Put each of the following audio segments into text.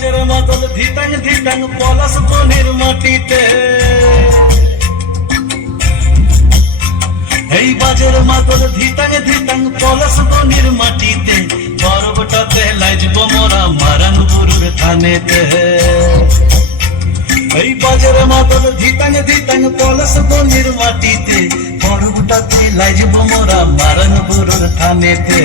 বাজার মাদল ধিতাং ধিতাং পলাশ বনের মাটিতে, এই বাজার মাদল ধিতাং ধিতাং পলাশ বনের মাটিতে, পর্বটাতে লাইজব মোরা মারান বুরুর থানেতে। এই বাজার মাদল ধিতাং ধিতাং পলাশ বনের মাটিতে, পর্বটাতে লাইজব মোরা মারান বুরুর থানেতে।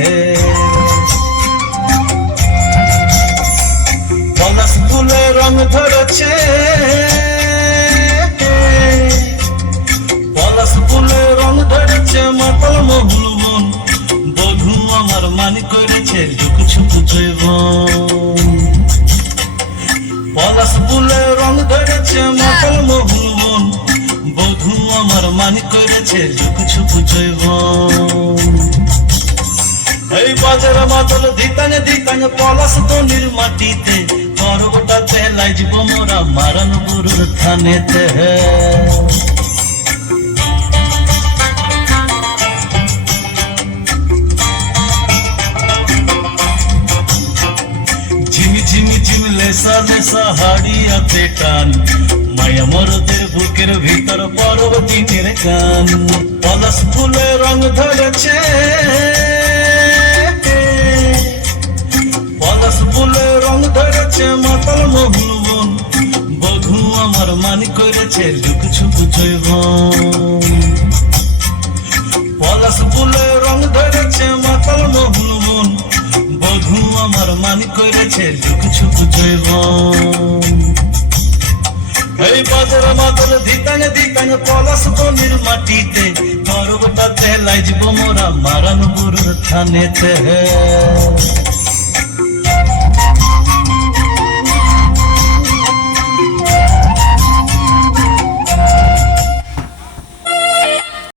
পলাশ ফুলে রং ধরেছে, পলাশ ফুলে রং ধরেছে মাতাল মহুল মন, বধূ আমার মান করেছে ঝুক ছুক জৈবন। পলাশ ফুলে রং ধরেছে মাতাল মহুল মন, বধূ আমার মান করেছে ঝুক ছুক জৈবন। এই বাজার মাদল ধিতাং ধিতাং পলাশ বনের মাটিতে, পর্বটাতে লাইজব মোরা মারান বুরুর থানেতে। ঝিমি ঝিমি ঝিম লেসা লেসা হাড়িয়াতে টান, মায়া মরদের বুকের ভিতর পরব দিনের গান। পলাশ ফুলে রং ধরেছে, পলাশ ফুলে রং ধরেছে মাতাল মহুল মন, বধূ আমার মান করেছে ঝুক ছুক জৈবন। পলাশ ফুলে রং ধরেছে মাতাল মহুল মন, বধূ আমার মান করেছে ঝুক ছুক জৈবন। এই বাজার মাদল ধিতাং ধিতাং পলাশ বনের মাটিতে, পর্বটাতে লাইজব মোরা মারান বুরুর থানেতে।